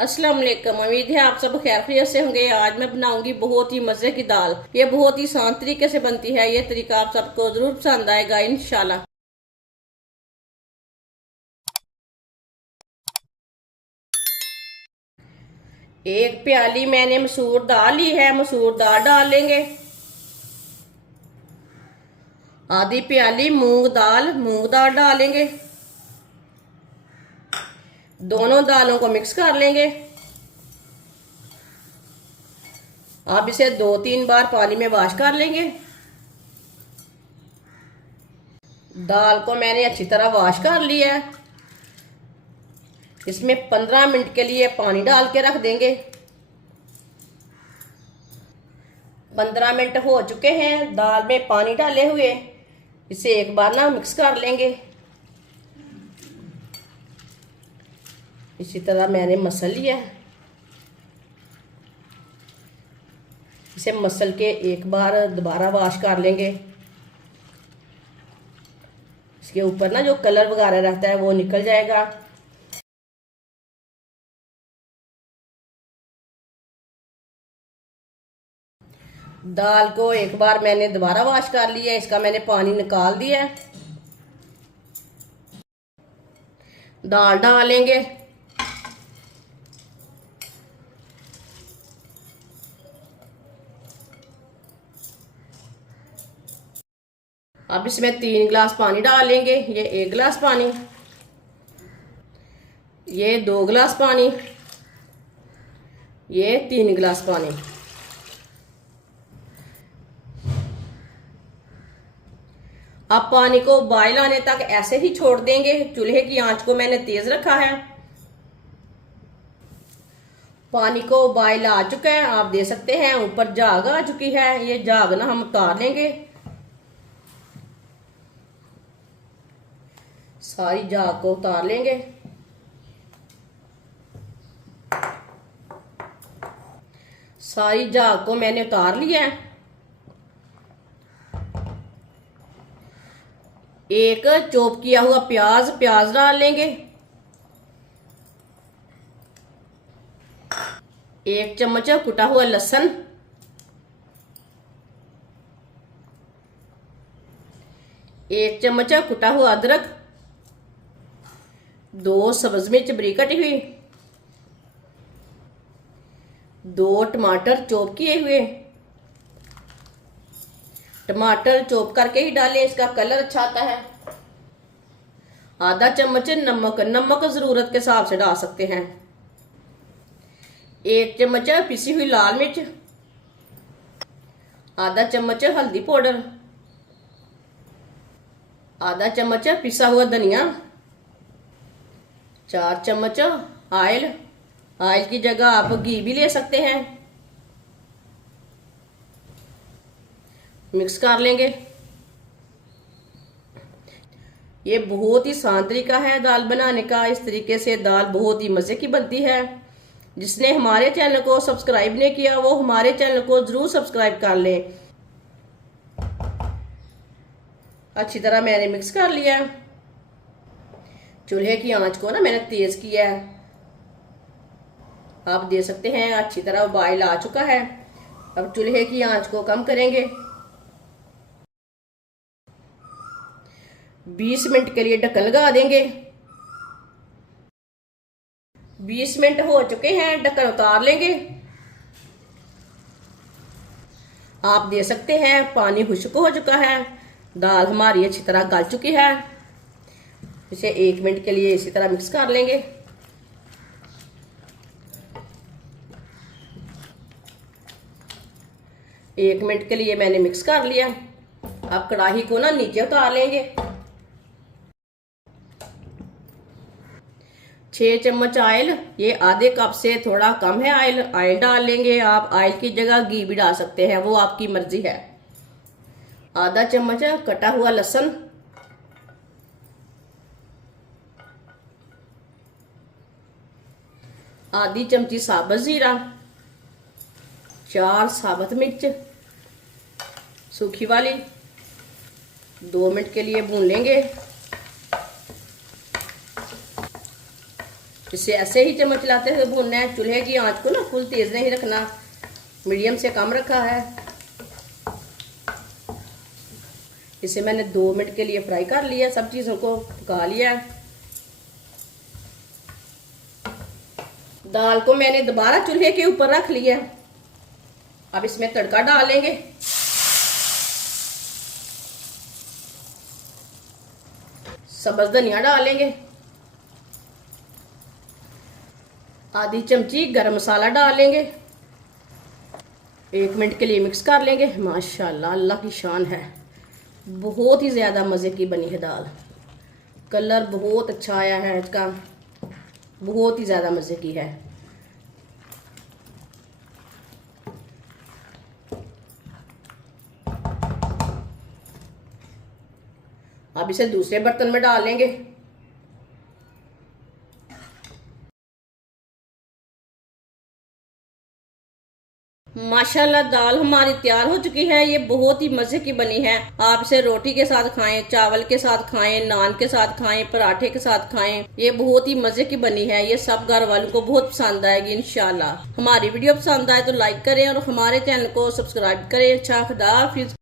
अस्सलाम वालेकुम। उम्मीद है आप सब खैर खैरियत से होंगे। आज मैं बनाऊंगी बहुत ही मजे की दाल। ये बहुत ही आसान तरीके से बनती है। ये तरीका आप सबको जरूर पसंद आएगा इंशाल्लाह। एक प्याली मैंने मसूर दाल ली है। मसूर दाल डाल लेंगे। आधी प्याली मूंग दाल डालेंगे। दोनों दालों को मिक्स कर लेंगे। आप इसे 2-3 बार पानी में वॉश कर लेंगे। दाल को मैंने अच्छी तरह वॉश कर लिया है। इसमें 15 मिनट के लिए पानी डाल के रख देंगे। 15 मिनट हो चुके हैं दाल में पानी डाले हुए। इसे एक बार ना मिक्स कर लेंगे। इसी तरह मैंने मसल लिया। इसे मसल के एक बार दोबारा वॉश कर लेंगे। इसके ऊपर ना जो कलर वगैरह रहता है वो निकल जाएगा। दाल को एक बार मैंने दोबारा वॉश कर लिया। इसका मैंने पानी निकाल दिया। दाल डालेंगे। अब इसमें 3 गिलास पानी डालेंगे। ये 1 गिलास पानी, ये 2 गिलास पानी, ये 3 गिलास पानी। अब पानी को बॉयल आने तक ऐसे ही छोड़ देंगे। चूल्हे की आंच को मैंने तेज रखा है। पानी को बॉयल आ चुका है। आप देख सकते हैं ऊपर झाग आ चुकी है। ये झाग ना हम उतार लेंगे। सारी झाग को उतार लेंगे। सारी झाग को मैंने उतार लिया है। एक चॉप किया हुआ प्याज डाल लेंगे। 1 चम्मच कुटा हुआ लहसुन, 1 चम्मच कुटा हुआ अदरक, 2 सब्ज मिर्च बारीक कटी हुई, 2 टमाटर चॉप किए हुए। टमाटर चॉप करके ही डालें, इसका कलर अच्छा आता है। आधा चम्मच नमक जरूरत के हिसाब से डाल सकते हैं। 1 चम्मच पिसी हुई लाल मिर्च, आधा चम्मच हल्दी पाउडर, आधा चम्मच पिसा हुआ धनिया, 4 चम्मच ऑयल। ऑयल की जगह आप घी भी ले सकते हैं। मिक्स कर लेंगे। ये बहुत ही आसान तरीका है दाल बनाने का। इस तरीके से दाल बहुत ही मजे की बनती है। जिसने हमारे चैनल को सब्सक्राइब नहीं किया वो हमारे चैनल को जरूर सब्सक्राइब कर लें। अच्छी तरह मैंने मिक्स कर लिया। चूल्हे की आंच को ना मैंने तेज किया है। आप देख सकते हैं अच्छी तरह बॉयल आ चुका है। अब चूल्हे की आंच को कम करेंगे। 20 मिनट के लिए ढक्कन लगा देंगे। 20 मिनट हो चुके हैं। ढक्कन उतार लेंगे। आप देख सकते हैं पानी खुश्क हो चुका है। दाल हमारी अच्छी तरह गल चुकी है। इसे 1 मिनट के लिए इसी तरह मिक्स कर लेंगे। एक मिनट के लिए मैंने मिक्स कर लिया। अब कढ़ाई को ना नीचे उतार लेंगे। 6 चम्मच ऑयल, ये आधे कप से थोड़ा कम है। ऑयल डाल लेंगे। आप ऑयल की जगह घी भी डाल सकते हैं, वो आपकी मर्जी है। आधा चम्मच कटा हुआ लहसुन, आधी चमची साबुत जीरा, 4 साबुत मिर्च सूखी वाली। 2 मिनट के लिए भून लेंगे। इसे ऐसे ही चम्मच चलाते हुए भूनना है। चूल्हे की आंच को ना फुल तेज नहीं रखना, मीडियम से कम रखा है। इसे मैंने 2 मिनट के लिए फ्राई कर लिया, सब चीज़ों को पका लिया। दाल को मैंने दोबारा चूल्हे के ऊपर रख लिया। अब इसमें तड़का डालेंगे। सब्ज धनिया डालेंगे, आधी चमची गरम मसाला डालेंगे। 1 मिनट के लिए मिक्स कर लेंगे। माशाल्लाह, अल्लाह की शान है, बहुत ही ज़्यादा मज़े की बनी है दाल। कलर बहुत अच्छा आया है इसका, बहुत ही ज़्यादा मज़े की है। अब इसे दूसरे बर्तन में डालेंगे। माशाल्लाह, दाल हमारी तैयार हो चुकी है। ये बहुत ही मजे की बनी है। आप इसे रोटी के साथ खाएं, चावल के साथ खाएं, नान के साथ खाएं, पराठे के साथ खाएं। ये बहुत ही मजे की बनी है। ये सब घर वालों को बहुत पसंद आएगी इंशाल्लाह। हमारी वीडियो पसंद आए तो लाइक करें और हमारे चैनल को सब्सक्राइब करें। अच्छा, खुदा हाफिज।